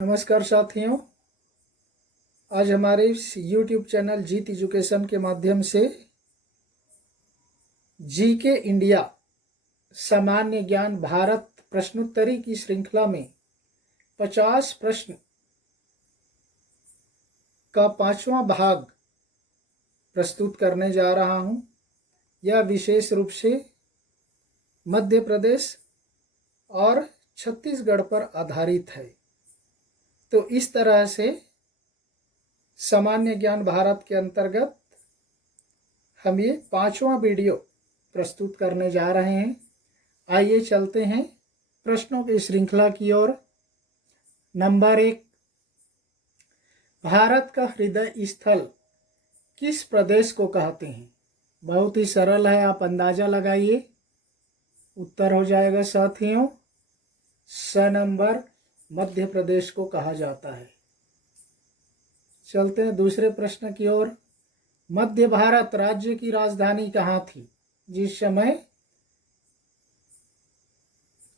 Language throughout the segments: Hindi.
नमस्कार साथियों, आज हमारे इस YouTube चैनल जीत एजुकेशन के माध्यम से जीके इंडिया सामान्य ज्ञान भारत प्रश्नोत्तरी की श्रृंखला में 50 प्रश्न का 5वां भाग प्रस्तुत करने जा रहा हूं। यह विशेष रूप से मध्य प्रदेश और छत्तीसगढ़ पर आधारित है। तो इस तरह से सामान्य ज्ञान भारत के अंतर्गत हम ये 5वां वीडियो प्रस्तुत करने जा रहे हैं। आइए चलते हैं प्रश्नों की श्रृंखला की ओर। नंबर 1, भारत का हृदय स्थल किस प्रदेश को कहते हैं? बहुत ही सरल है, आप अंदाजा लगाइए। उत्तर हो जाएगा साथियों, स नंबर मध्य प्रदेश को कहा जाता है। चलते हैं दूसरे प्रश्न की ओर। मध्य भारत राज्य की राजधानी कहाँ थी? जिस समय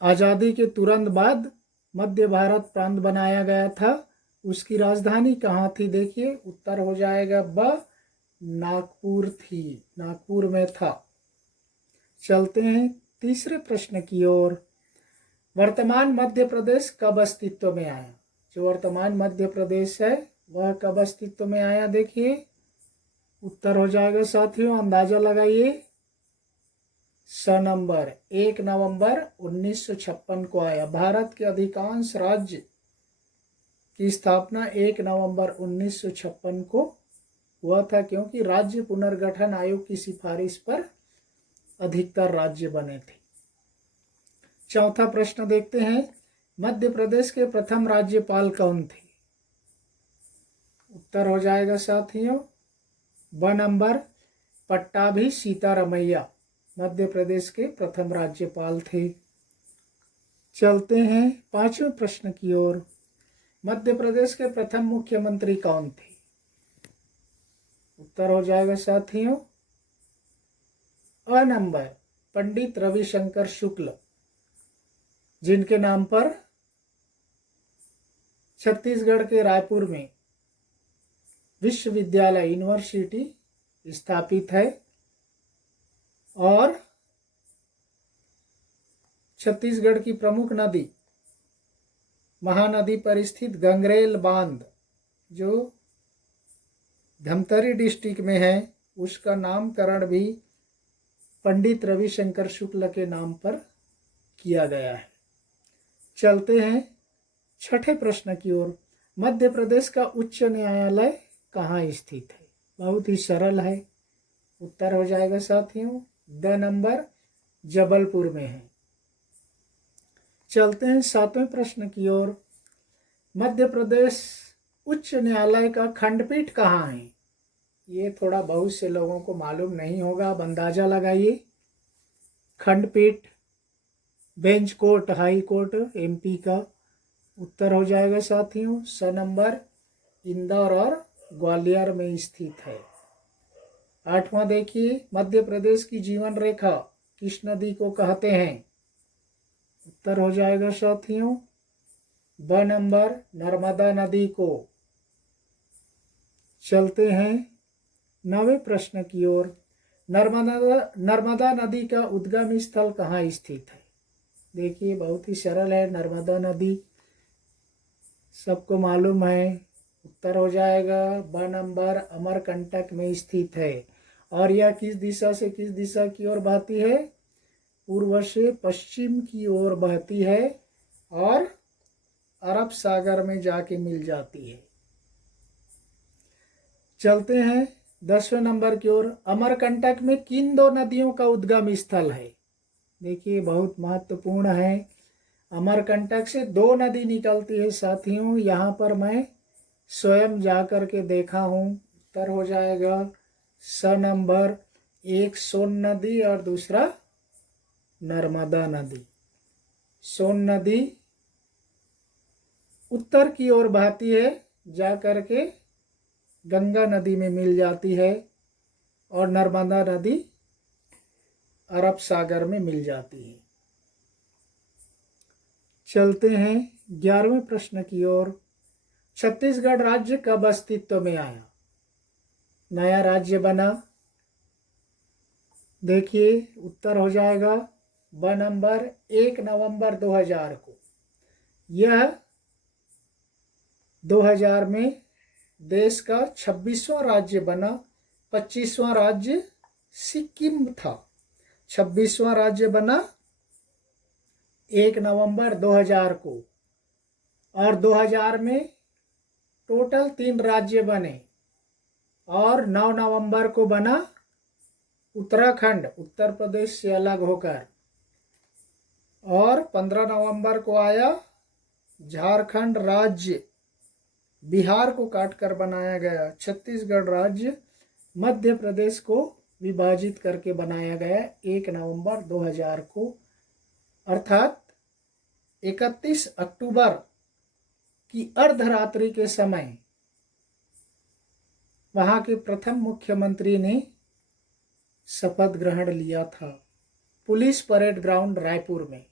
आजादी के तुरंत बाद मध्य भारत प्रांत बनाया गया था, उसकी राजधानी कहाँ थी? देखिए, उत्तर हो जाएगा ब, नागपुर थी, नागपुर में था। चलते हैं तीसरे प्रश्न की ओर। वर्तमान मध्य प्रदेश कब अस्तित्व में आया? जो वर्तमान मध्य प्रदेश है वह कब अस्तित्व में आया? देखिए, उत्तर हो जाएगा साथियों, अंदाजा लगाइए। स नंबर 1 नवंबर 1956 को आया। भारत के अधिकांश राज्य की स्थापना 1 नवंबर 1956 को हुआ था, क्योंकि राज्य पुनर्गठन आयोग की सिफारिश पर अधिकतर राज्य बने थे। चौथा प्रश्न देखते हैं, मध्य प्रदेश के प्रथम राज्यपाल कौन थे? उत्तर हो जाएगा साथियों, ब नंबर पट्टाभी सीतारमैया मध्य प्रदेश के प्रथम राज्यपाल थे। चलते हैं 5वें प्रश्न की ओर। मध्य प्रदेश के प्रथम मुख्यमंत्री कौन थे? उत्तर हो जाएगा साथियों, अ नंबर पंडित रविशंकर शुक्ल, जिनके नाम पर छत्तीसगढ़ के रायपुर में विश्वविद्यालय यूनिवर्सिटी स्थापित है और छत्तीसगढ़ की प्रमुख नदी महानदी पर स्थित गंगरेल बांध, जो धमतरी डिस्ट्रिक्ट में है, उसका नामकरण भी पंडित रविशंकर शुक्ल के नाम पर किया गया है। चलते हैं छठे प्रश्न की ओर। मध्य प्रदेश का उच्च न्यायालय कहाँ स्थित है? बहुत ही सरल है, उत्तर हो जाएगा साथियों, द नंबर जबलपुर में है। चलते हैं 7वें प्रश्न की ओर। मध्य प्रदेश उच्च न्यायालय का खंडपीठ कहाँ है? ये थोड़ा बहुत से लोगों को मालूम नहीं होगा, अब अंदाजा लगाइए। खंडपीठ, bench court, high court MP का। उत्तर हो जाएगा साथियों, स नंबर इंदौर और ग्वालियर में स्थित है। 8वां देखिए, मध्य प्रदेश की जीवन रेखा किस नदी को कहते हैं? उत्तर हो जाएगा साथियों, ब नंबर नर्मदा नदी को। चलते हैं 9वें प्रश्न की ओर। नर्मदा नदी का उद्गम स्थल कहाँ स्थित है? देखिए, बहुत ही सरल है, नर्मदा नदी सबको मालूम है। उत्तर हो जाएगा ब नंबर अमरकंटक में स्थित है। और यह किस दिशा से किस दिशा की ओर बहती है? पूर्व से पश्चिम की ओर बहती है और अरब सागर में जाके मिल जाती है। चलते हैं 10वें नंबर की ओर। अमरकंटक में किन दो नदियों का उद्गम स्थल है? देखिए, बहुत महत्वपूर्ण है। अमरकंटक से 2 नदी निकलती है साथियों, यहाँ पर मैं स्वयं जा कर के देखा हूँ। उत्तर हो जाएगा स नंबर, एक सोन नदी और दूसरा नर्मदा नदी। सोन नदी उत्तर की ओर बहती है, जा कर के गंगा नदी में मिल जाती है और नर्मदा नदी अरब सागर में मिल जाती है। चलते हैं 11वें प्रश्न की ओर। छत्तीसगढ़ राज्य कब अस्तित्व में आया, नया राज्य बना? देखिए उत्तर हो जाएगा ब नंबर 1 नवंबर 2000 को। यह 2000 में देश का 26वां राज्य बना। 25वां राज्य सिक्किम था। 26वां राज्य बना 1 नवंबर 2000 को। और 2000 में टोटल 3 राज्य बने। और 9 नवंबर को बना उत्तराखंड, उत्तर प्रदेश से अलग होकर। और 15 नवंबर को आया झारखंड राज्य। बिहार को काटकर बनाया गया छत्तीसगढ़ राज्य। मध्य प्रदेश को विभाजित करके बनाया गया 1 नवंबर 2000 को। अर्थात 31 अक्टूबर की अर्धरात्रि के समय वहां के प्रथम मुख्यमंत्री ने शपथ ग्रहण लिया था पुलिस परेड ग्राउंड रायपुर में।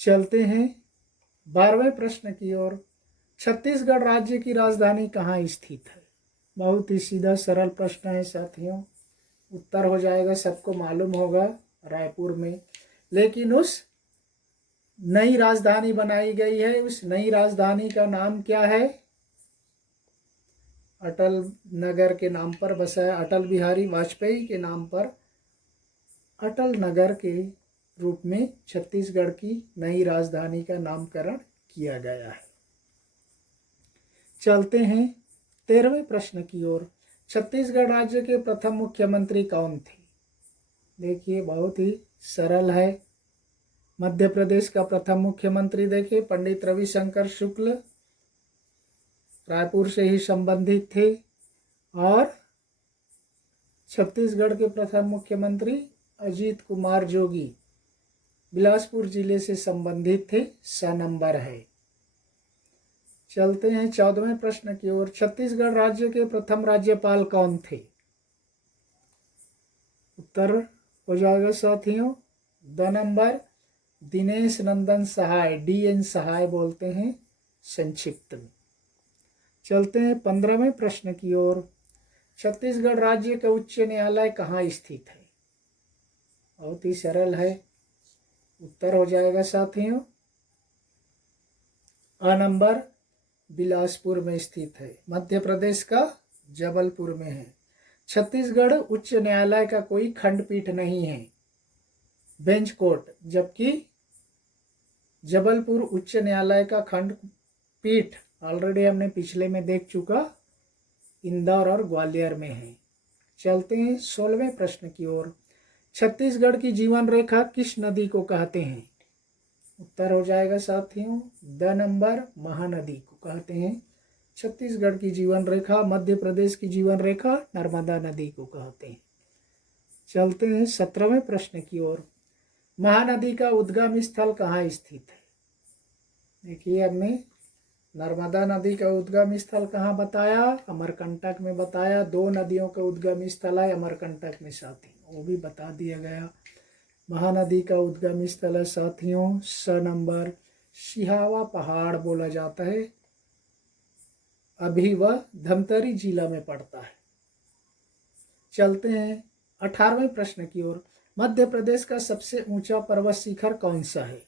चलते हैं 12वें प्रश्न की ओर। छत्तीसगढ़ राज्य की राजधानी कहाँ स्थित है? बहुत ही सीधा सरल प्रश्न है साथियों। उत्तर हो जाएगा, सबको मालूम होगा, रायपुर में। लेकिन उस नई राजधानी बनाई गई है, उस नई राजधानी का नाम क्या है? अटल नगर के नाम पर बसा है। अटल बिहारी वाजपेयी के नाम पर अटल नगर के रूप में छत्तीसगढ़ की नई राजधानी का नामकरण किया गया है। चलते हैं 13वें प्रश्न की ओर। छत्तीसगढ़ राज्य के प्रथम मुख्यमंत्री कौन थे? देखिए बहुत ही सरल है। मध्य प्रदेश का प्रथम मुख्यमंत्री देखिए पंडित रविशंकर शुक्ल, रायपुर से ही संबंधित थे। और छत्तीसगढ़ के प्रथम मुख्यमंत्री अजीत कुमार जोगी बिलासपुर जिले से संबंधित थे। स नंबर है। चलते हैं 14वें प्रश्न की ओर। छत्तीसगढ़ राज्य के प्रथम राज्यपाल कौन थे? उत्तर हो जाएगा साथियों the number Dinesh Nandan Sahay, DN सहाय बोलते हैं संक्षिप्त में। चलते हैं 15वें प्रश्न की ओर। छत्तीसगढ़ राज्य का उच्च न्यायालय कहाँ स्थित है? बहुत ही सरल है। उत्तर हो जाएगा साथियों अ नंबर बिलासपुर में स्थित है। मध्य प्रदेश का जबलपुर में है। छत्तीसगढ़ उच्च न्यायालय का कोई खंडपीठ नहीं है, बेंच कोर्ट, जबकि जबलपुर उच्च न्यायालय का खंडपीठ ऑलरेडी हमने पिछले में देख चुका, इंदौर और ग्वालियर में है। चलते हैं 16वें प्रश्न की ओर। छत्तीसगढ़ की जीवन रेखा किस नदी को कहते हैं? उत्तर हो जाएगा साथियों द नंबर महानदी को कहते हैं। छत्तीसगढ़ की जीवन रेखा, मध्य प्रदेश की जीवन रेखा नर्मदा नदी को कहते हैं। चलते हैं 17वें प्रश्न की ओर। महानदी का उद्गम स्थल कहाँ स्थित है? देखिए हमने नर्मदा नदी का उद्गम स्थल कहाँ बताया? अमरकंटक में बताया। 2 नदियों का उद्गम स्थल है अमरकंटक में साथी, वो भी बता दिया गया। महानदी का उद्गम स्थल है साथियों स नंबर सिहावा पहाड़ बोला जाता है। अभी वह धमतरी जिला में पड़ता है। चलते हैं 18वें प्रश्न की ओर। मध्य प्रदेश का सबसे ऊंचा पर्वत शिखर कौन सा है?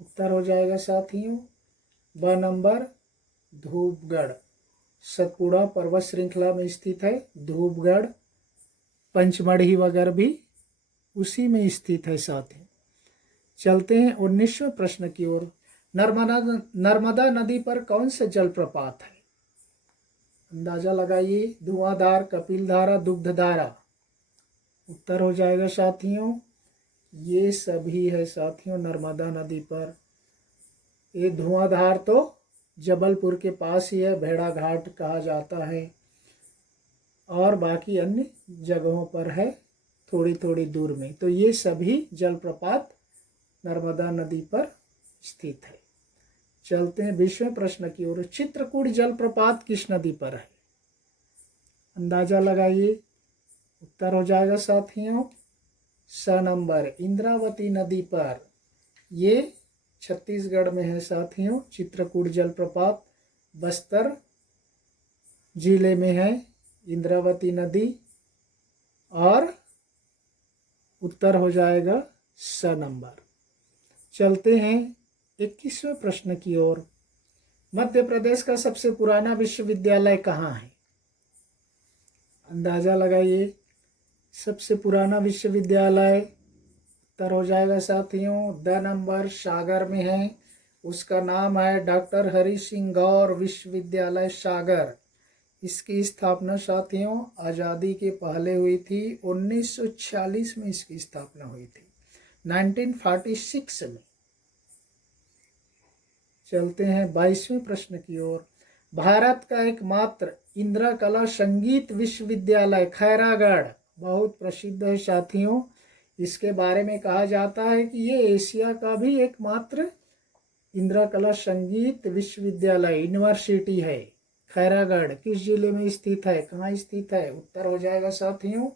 उत्तर हो जाएगा साथियों ब नंबर धूपगढ़। सतपुड़ा पर्वत श्रृंखला में स्थित है धूपगढ़। पंचमढ़ी वगैरह भी उसी में स्थित है साथी। चलते हैं 19वें प्रश्न की ओर। नर्मदा नदी पर कौन से जलप्रपात है? अंदाजा लगाइए। धुआंधार, कपिलधारा, दुग्धधारा। उत्तर हो जाएगा साथियों ये सभी है साथियों नर्मदा नदी पर। ये धुआंधार तो जबलपुर के पास ही है, भेड़ाघाट कहा जाता है, और बाकी अन्य जगहों पर है थोड़ी थोड़ी दूर में। तो ये सभी जलप्रपात नर्मदा नदी पर स्थित है। चलते हैं 20वें प्रश्न की ओर। चित्रकूट जलप्रपात किस नदी पर है? अंदाजा लगाइए। उत्तर हो जाएगा साथियों स नंबर इंद्रावती नदी पर। ये छत्तीसगढ़ में है साथियों। चित्रकूट जलप्रपात बस्तर जिले में है। इंद्रावती नदी, और उत्तर हो जाएगा स नंबर। चलते हैं 21वें प्रश्न की ओर। मध्य प्रदेश का सबसे पुराना विश्वविद्यालय कहाँ है? अंदाजा लगाइए। सबसे पुराना विश्वविद्यालय, उत्तर हो जाएगा साथियों द नंबर सागर में है। उसका नाम है डॉक्टर हरि सिंह गौर विश्वविद्यालय सागर। इसकी स्थापना साथियों आज़ादी के पहले हुई थी। 1946 में इसकी स्थापना हुई थी, 1946 में। चलते हैं 22वें प्रश्न की ओर। भारत का एकमात्र इंदिरा कला संगीत विश्वविद्यालय खैरागढ़ बहुत प्रसिद्ध है साथियों। इसके बारे में कहा जाता है कि ये एशिया का भी एकमात्र इंदिरा कला संगीत विश्वविद्यालय यूनिवर्सिटी है। खैरागढ़ किस जिले में स्थित है, कहाँ स्थित है? उत्तर हो जाएगा साथियों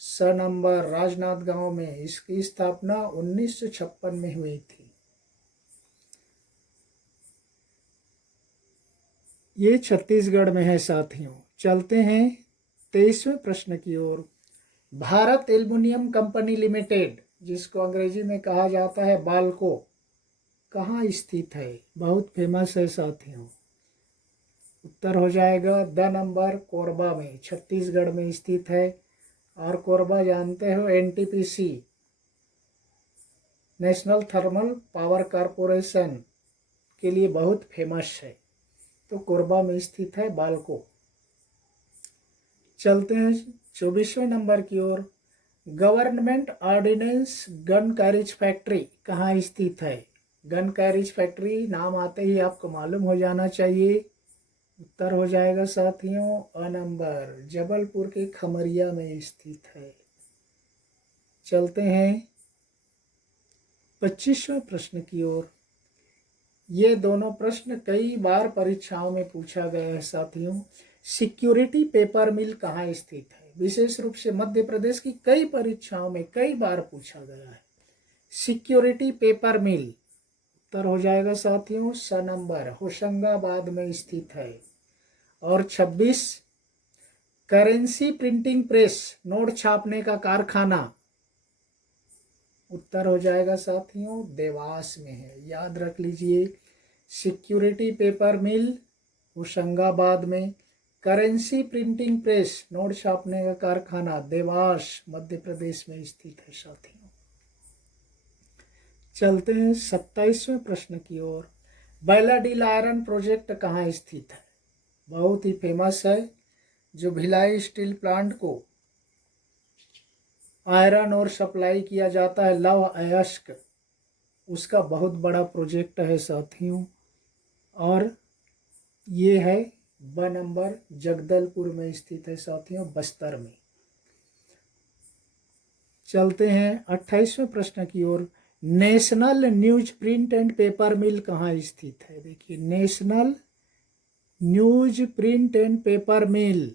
स नंबर राजनांदगांव में। इसकी स्थापना 1956 में हुई थी। ये छत्तीसगढ़ में है साथियों। चलते हैं 23वें प्रश्न की ओर। भारत एल्युमिनियम कंपनी लिमिटेड, जिसको अंग्रेजी में कहा जाता है बाल्को, कहाँ स्थित है? बहुत फेमस है साथियों। उत्तर हो जाएगा द नंबर कोरबा में, छत्तीसगढ़ में स्थित है। और कोरबा जानते हो NTPC, national thermal power corporation के लिए बहुत फेमस है। तो कोरबा में स्थित है बाल्को। चलते हैं 24वें नंबर की ओर। Government ordnance gun carriage factory कहाँ स्थित है? गन कैरेज फैक्ट्री नाम आते ही आपको मालूम हो जाना चाहिए। उत्तर हो जाएगा साथियों अ नंबर, जबलपुर के खमरिया में स्थित है। चलते हैं 25वें प्रश्न की ओर। ये दोनों प्रश्न कई बार परीक्षाओं में पूछा गया है साथियों। सिक्योरिटी पेपर मिल कहाँ स्थित है? विशेष रूप से मध्य प्रदेश की कई परीक्षाओं में कई बार पूछा गया है। सिक्योरिटी पेपर मिल, उत्तर हो जाएगा साथियों स नंबर, होशंगाबाद में स्थित है। और 26 करेंसी प्रिंटिंग प्रेस, नोट छापने का कारखाना, उत्तर हो जाएगा साथियों देवास में है। याद रख लीजिए, सिक्योरिटी पेपर मिल होशंगाबाद में, करेंसी प्रिंटिंग प्रेस नोट छापने का कारखाना देवास मध्य प्रदेश में स्थित है साथियों। चलते हैं 27वें प्रश्न की ओर। बैलाडील आयरन प्रोजेक्ट कहाँ स्थित है? बहुत ही फेमस है। जो भिलाई स्टील प्लांट को आयरन और सप्लाई किया जाता है लौह अयस्क, उसका बहुत बड़ा प्रोजेक्ट है साथियों। और ये है ब नंबर, जगदलपुर में स्थित है साथियों, बस्तर में। चलते हैं 28वें प्रश्न की ओर। National newsprint and paper mill कहाँ स्थित है? देखिए, national newsprint and paper mill,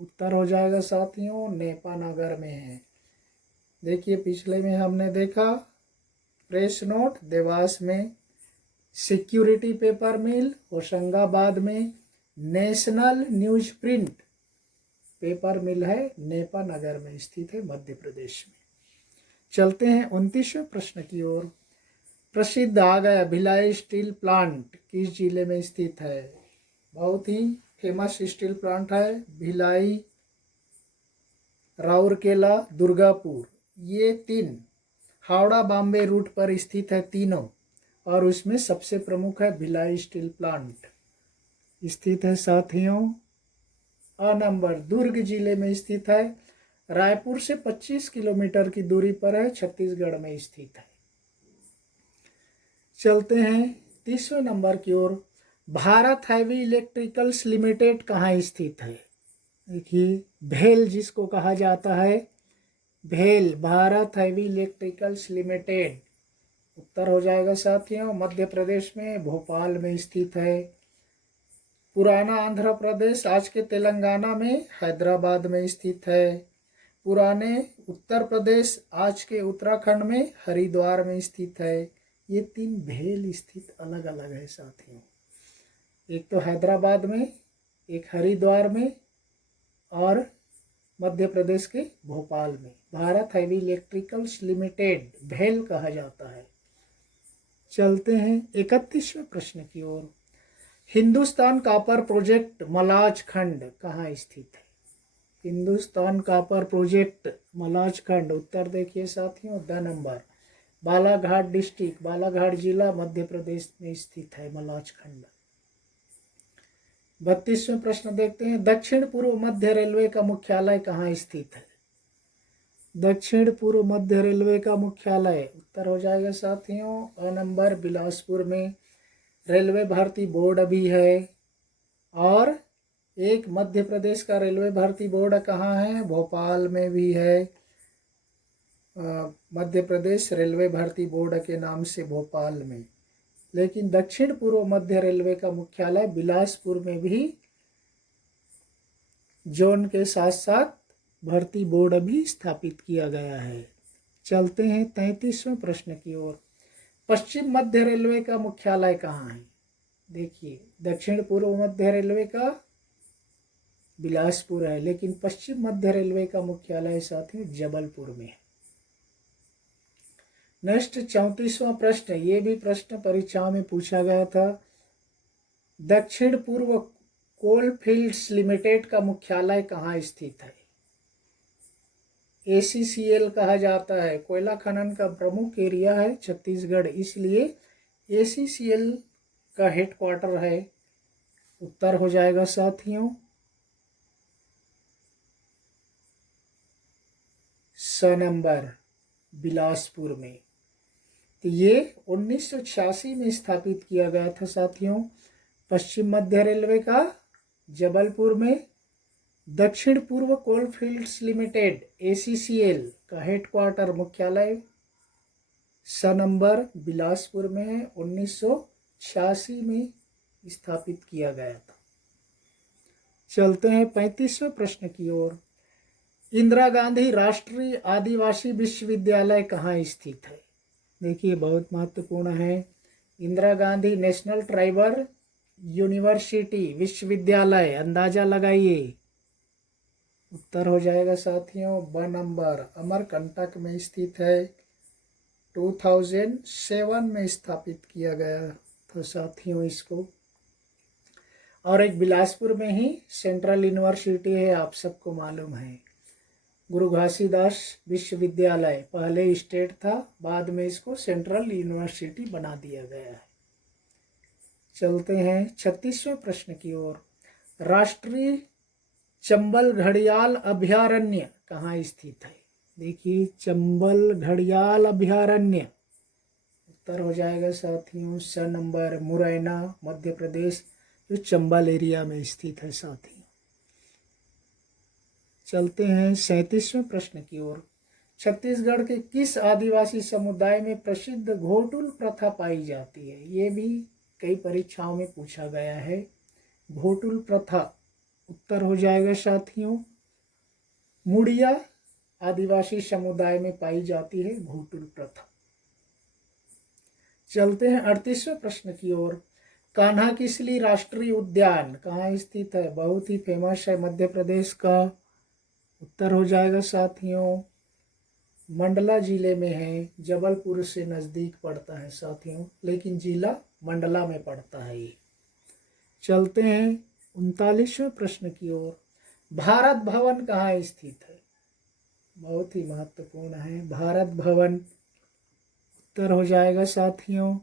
उत्तर हो जाएगा साथियों नेपानगर में है। देखिए, पिछले में हमने देखा प्रेस नोट देवास में, सिक्योरिटी पेपर मिल होशंगाबाद में, नेशनल न्यूज प्रिंट पेपर मिल है नेपानगर में स्थित है मध्य प्रदेश में। चलते हैं 29वें प्रश्न की ओर। प्रसिद्ध आ गया भिलाई स्टील प्लांट किस जिले में स्थित है? बहुत ही फेमस स्टील प्लांट है भिलाई, राउरकेला, दुर्गापुर। ये तीन हावड़ा बॉम्बे रूट पर स्थित है तीनों, और उसमें सबसे प्रमुख है भिलाई स्टील प्लांट स्थित है साथियों अ नंबर, दुर्ग जिले में स्थित है। रायपुर से 25 किलोमीटर की दूरी पर है, छत्तीसगढ़ में स्थित है। चलते हैं 30वें नंबर की ओर। भारत हैवी इलेक्ट्रिकल्स लिमिटेड कहाँ स्थित है? देखिए, भेल जिसको कहा जाता है, भेल, भारत हैवी इलेक्ट्रिकल्स लिमिटेड, उत्तर हो जाएगा साथियों मध्य प्रदेश में, भोपाल में स्थित है। पुराना आंध्र प्रदेश आज के तेलंगाना में हैदराबाद में स्थित है। पुराने उत्तर प्रदेश आज के उत्तराखंड में हरिद्वार में स्थित है। ये 3 भेल स्थित अलग अलग है साथियों। एक तो हैदराबाद में, एक हरिद्वार में और मध्य प्रदेश के भोपाल में। भारत हैवी इलेक्ट्रिकल्स लिमिटेड भेल कहा जाता है। चलते हैं 31वें प्रश्न की ओर। हिंदुस्तान कॉपर प्रोजेक्ट मलाज खंड कहाँ स्थित है? हिंदुस्तान कॉपर प्रोजेक्ट मलाज खंड, उत्तर देखिए साथियों, the number Balaghat district, Balaghat जिला, मध्य प्रदेश में स्थित है मलाज खंड। 32वें प्रश्न देखते हैं। दक्षिण पूर्व मध्य रेलवे का मुख्यालय कहाँ स्थित है? दक्षिण पूर्व मध्य रेलवे का मुख्यालय, उत्तर हो जाएगा साथियों अ नंबर बिलासपुर में। रेलवे भर्ती बोर्ड अभी है। और एक मध्य प्रदेश का रेलवे भर्ती बोर्ड कहाँ है? भोपाल में भी है। मध्य प्रदेश रेलवे भर्ती बोर्ड के नाम से भोपाल में। लेकिन दक्षिण पूर्व मध्य रेलवे का मुख्यालय बिलासपुर में भी जोन के साथ साथ भर्ती बोर्ड अभी स्थापित किया गया है। चलते हैं 33वें प्रश्न की ओर। पश्चिम मध्य रेलवे का मुख्यालय कहाँ है? देखिए, दक्षिण पूर्व मध्य रेलवे का बिलासपुर है, लेकिन पश्चिम मध्य रेलवे का मुख्यालय साथियों जबलपुर में है। नेक्स्ट 34वां प्रश्न, ये भी प्रश्न परीक्षाओं में पूछा गया था। दक्षिण पूर्व कोलफील्ड्स लिमिटेड का मुख्यालय कहाँ स्थित है? ACCL कहा जाता है। कोयला खनन का प्रमुख एरिया है छत्तीसगढ़, इसलिए ACCL का हेडक्वार्टर है। उत्तर हो जाएगा साथियों स नंबर बिलासपुर में। तो ये 1986 में स्थापित किया गया था साथियों। पश्चिम मध्य रेलवे का जबलपुर में, दक्षिण पूर्व कोलफील्ड्स लिमिटेड ACCL का हेडक्वार्टर मुख्यालय स नंबर बिलासपुर में है। 1986 में स्थापित किया गया था। चलते हैं 35वें प्रश्न की ओर। इंदिरा गांधी राष्ट्रीय आदिवासी विश्वविद्यालय कहाँ स्थित है? देखिए, बहुत महत्वपूर्ण है। Indira Gandhi national tribal university विश्वविद्यालय, अंदाजा लगाइए। उत्तर हो जाएगा साथियों ब नंबर अमरकंटक में स्थित है। 2007 में स्थापित किया गया था साथियों इसको। और एक बिलासपुर में ही सेंट्रल यूनिवर्सिटी है, आप सबको मालूम है। गुरु घासीदास विश्वविद्यालय पहले स्टेट था, बाद में इसको सेंट्रल यूनिवर्सिटी बना दिया गया है। चलते हैं 36वें प्रश्न की ओर। राष्ट्रीय चंबल घड़ियाल अभयारण्य कहाँ स्थित है? देखिए, चंबल घड़ियाल अभयारण्य, उत्तर हो जाएगा साथियों स नंबर मुरैना, मध्य प्रदेश, जो चंबल एरिया में स्थित है साथियों। चलते हैं 37वें प्रश्न की ओर। छत्तीसगढ़ के किस आदिवासी समुदाय में प्रसिद्ध घोटुल प्रथा पाई जाती है? ये भी कई परीक्षाओं में पूछा गया है। घोटुल प्रथा, उत्तर हो जाएगा साथियों मुड़िया आदिवासी समुदाय में पाई जाती है घोटुल प्रथा। चलते हैं 38वें प्रश्न की ओर। कान्हा किसली राष्ट्रीय उद्यान कहाँ स्थित है? बहुत ही फेमस है मध्य प्रदेश का। उत्तर हो जाएगा साथियों मंडला जिले में है। जबलपुर से नज़दीक पड़ता है साथियों, लेकिन जिला मंडला में पड़ता है ये। चलते हैं 39वें प्रश्न की ओर। भारत भवन कहाँ स्थित है? बहुत ही महत्वपूर्ण है भारत भवन। उत्तर हो जाएगा साथियों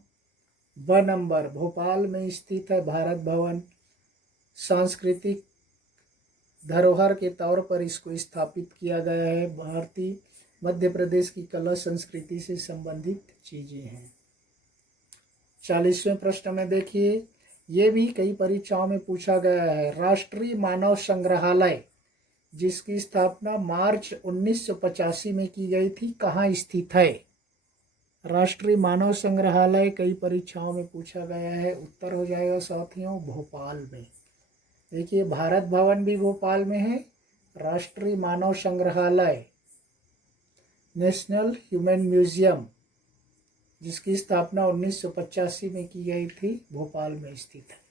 ब नंबर भोपाल में स्थित है भारत भवन। सांस्कृतिक धरोहर के तौर पर इसको स्थापित किया गया है। भारतीय मध्य प्रदेश की कला संस्कृति से संबंधित चीजें हैं। 40वें प्रश्न में देखिए, ये भी कई परीक्षाओं में पूछा गया है। राष्ट्रीय मानव संग्रहालय जिसकी स्थापना मार्च 1985 में की गई थी, कहाँ स्थित है? राष्ट्रीय मानव संग्रहालय कई परीक्षाओं में पूछा गया है। उत्तर हो जाएगा साथियों भोपाल में। देखिए, भारत भवन भी भोपाल में है। राष्ट्रीय मानव संग्रहालय नेशनल ह्यूमन म्यूजियम जिसकी स्थापना 1985 में की गई थी, भोपाल में स्थित है।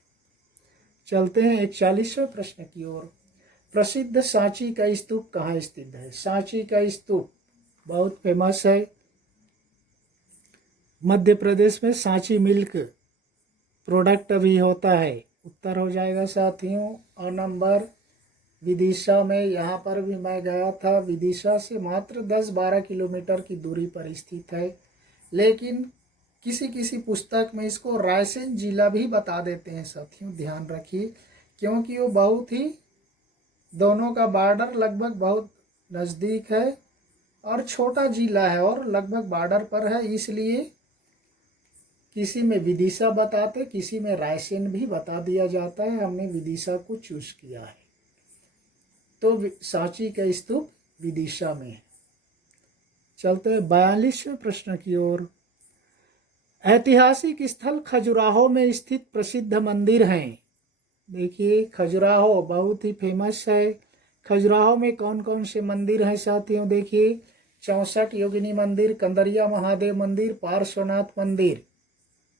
चलते हैं 41वें प्रश्न की ओर। प्रसिद्ध सांची का स्तूप कहाँ स्थित है? सांची का स्तूप बहुत फेमस है, मध्य प्रदेश में सांची मिल्क प्रोडक्ट भी होता है। उत्तर हो जाएगा साथियों और नंबर विदिशा में। यहाँ पर भी मैं गया था, विदिशा से मात्र 10-12 किलोमीटर की दूरी पर स्थित है, लेकिन किसी किसी पुस्तक में इसको रायसेन जिला भी बता देते हैं साथियों, ध्यान रखिए, क्योंकि वो बहुत ही, दोनों का बॉर्डर लगभग बहुत नज़दीक है और छोटा जिला है और लगभग बॉर्डर पर है, इसलिए किसी में विदिशा बताते, किसी में रायसेन भी बता दिया जाता है। हमने विदिशा को चूज किया है, तो सांची का स्तूप विदिशा में है। चलते हैं 42वें प्रश्न की ओर। ऐतिहासिक स्थल खजुराहो में स्थित प्रसिद्ध मंदिर हैं। देखिए, खजुराहो बहुत ही फेमस है। खजुराहो में कौन कौन से मंदिर हैं साथियों? देखिए, 64 योगिनी मंदिर, कंदरिया महादेव मंदिर, पार्श्वनाथ मंदिर।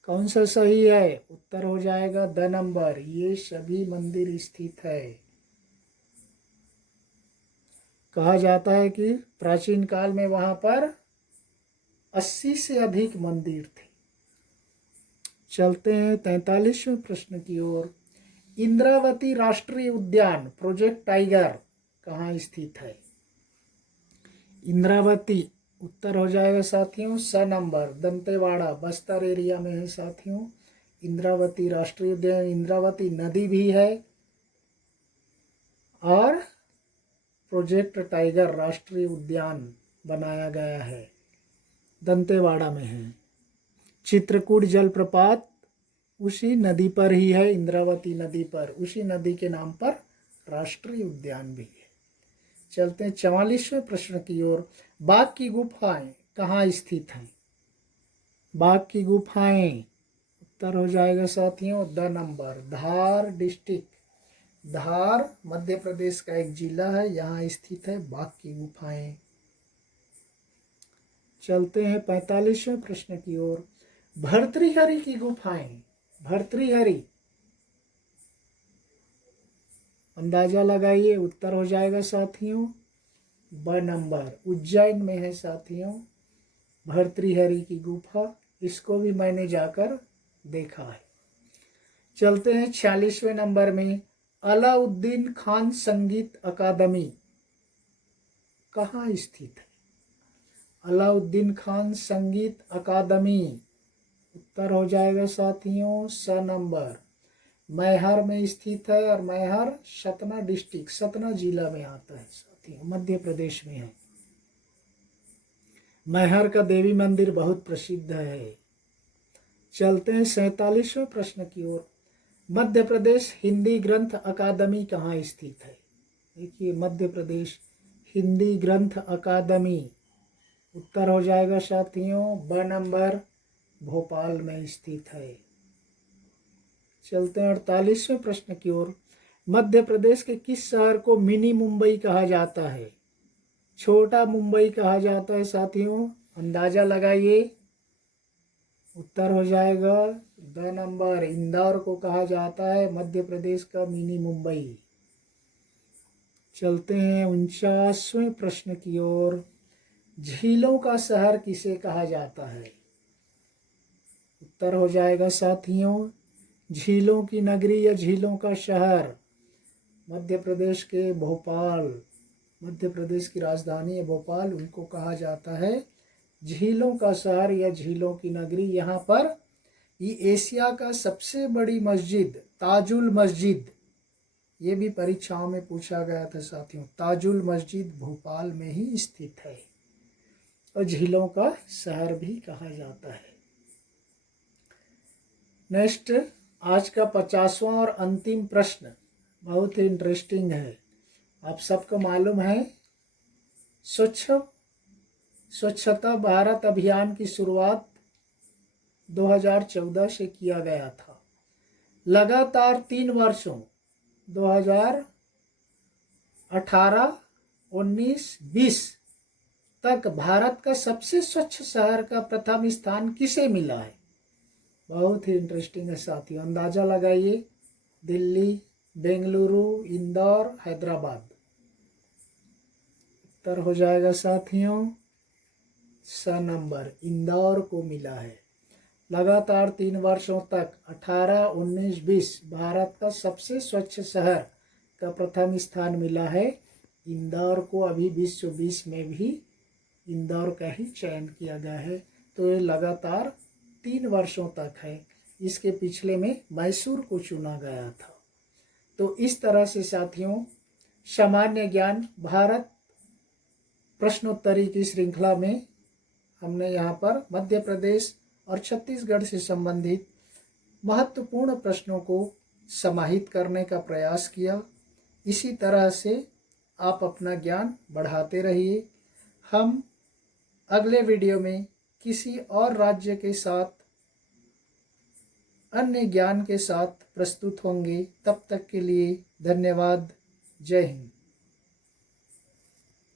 कौन सा सही है? उत्तर हो जाएगा द नंबर, ये सभी मंदिर स्थित है। कहा जाता है कि प्राचीन काल में वहां पर 80 से अधिक मंदिर थे। चलते हैं 43वें प्रश्न की ओर। इंद्रावती राष्ट्रीय उद्यान प्रोजेक्ट टाइगर कहाँ स्थित है? इंद्रावती, उत्तर हो जाएगा साथियों स नंबर, दंतेवाड़ा बस्तर एरिया में है साथियों इंद्रावती राष्ट्रीय उद्यान। इंद्रावती नदी भी है और प्रोजेक्ट टाइगर राष्ट्रीय उद्यान बनाया गया है, दंतेवाड़ा में है। चित्रकूट जलप्रपात उसी नदी पर ही है, इंद्रावती नदी पर, उसी नदी के नाम पर राष्ट्रीय उद्यान भी है। चलते हैं 44वें प्रश्न की ओर। बाघ की गुफाएं कहाँ स्थित हैं? बाघ की गुफाएं, उत्तर हो जाएगा साथियों द नंबर, धार डिस्ट्रिक्ट, धार मध्य प्रदेश का एक जिला है, यहाँ स्थित है बाघ की गुफाएं। चलते हैं 45वें प्रश्न की ओर। भर्तृहरि की गुफाएं, भर्तृहरि, अंदाजा लगाइए, उत्तर हो जाएगा साथियों ब नंबर, उज्जैन में है साथियों भर्तृहरि की गुफा। इसको भी मैंने जाकर देखा है। चलते हैं 46वें नंबर में। अलाउद्दीन खान संगीत अकादमी कहाँ स्थित है? अलाउद्दीन खान संगीत अकादमी, उत्तर हो जाएगा साथियों स नंबर, मैहर में स्थित है और मैहर सतना डिस्ट्रिक्ट, सतना जिला में आता है साथियों, मध्य प्रदेश में है। मैहर का देवी मंदिर बहुत प्रसिद्ध है। चलते हैं 47वें प्रश्न की ओर। मध्य प्रदेश हिंदी ग्रंथ अकादमी कहाँ स्थित है? देखिए, मध्य प्रदेश हिंदी ग्रंथ अकादमी, उत्तर हो जाएगा साथियों ब नंबर, भोपाल में स्थित है। चलते हैं 48वें प्रश्न की ओर। मध्य प्रदेश के किस शहर को मिनी मुंबई कहा जाता है? छोटा मुंबई कहा जाता है साथियों, अंदाजा लगाइए, उत्तर हो जाएगा द नंबर, इंदौर को कहा जाता है मध्य प्रदेश का मिनी मुंबई। चलते हैं 49वें प्रश्न की ओर। झीलों का शहर किसे कहा जाता है? उत्तर हो जाएगा साथियों झीलों की नगरी या झीलों का शहर, मध्य प्रदेश के भोपाल, मध्य प्रदेश की राजधानी है भोपाल, उनको कहा जाता है झीलों का शहर या झीलों की नगरी। यहाँ पर ये एशिया का सबसे बड़ी मस्जिद ताजुल मस्जिद, ये भी परीक्षाओं में पूछा गया था साथियों, ताजुल मस्जिद भोपाल में ही स्थित है और झीलों का शहर भी कहा जाता है। नेक्स्ट, आज का 50वां और अंतिम प्रश्न बहुत ही इंटरेस्टिंग है। आप सबको मालूम है स्वच्छता भारत अभियान की शुरुआत 2014 से किया गया था। लगातार 3 वर्षों 2018, 19, 20 तक भारत का सबसे स्वच्छ शहर का प्रथम स्थान किसे मिला है? बहुत ही इंटरेस्टिंग है साथियों, अंदाजा लगाइए। दिल्ली, बेंगलुरु, इंदौर, हैदराबाद। उत्तर हो जाएगा साथियों स नंबर, इंदौर को मिला है। लगातार 3 वर्षों तक 18, 19, 20 भारत का सबसे स्वच्छ शहर का प्रथम स्थान मिला है इंदौर को। अभी 2020 में भी इंदौर का ही चयन किया गया है। तो ये लगातार 3 वर्षों तक है। इसके पिछले में मैसूर को चुना गया था। तो इस तरह से साथियों सामान्य ज्ञान भारत प्रश्नोत्तरी की श्रृंखला में हमने यहाँ पर मध्य प्रदेश और छत्तीसगढ़ से संबंधित महत्वपूर्ण प्रश्नों को समाहित करने का प्रयास किया। इसी तरह से आप अपना ज्ञान बढ़ाते रहिए। हम अगले वीडियो में किसी और राज्य के साथ अन्य ज्ञान के साथ प्रस्तुत होंगे। तब तक के लिए धन्यवाद। जय हिंद।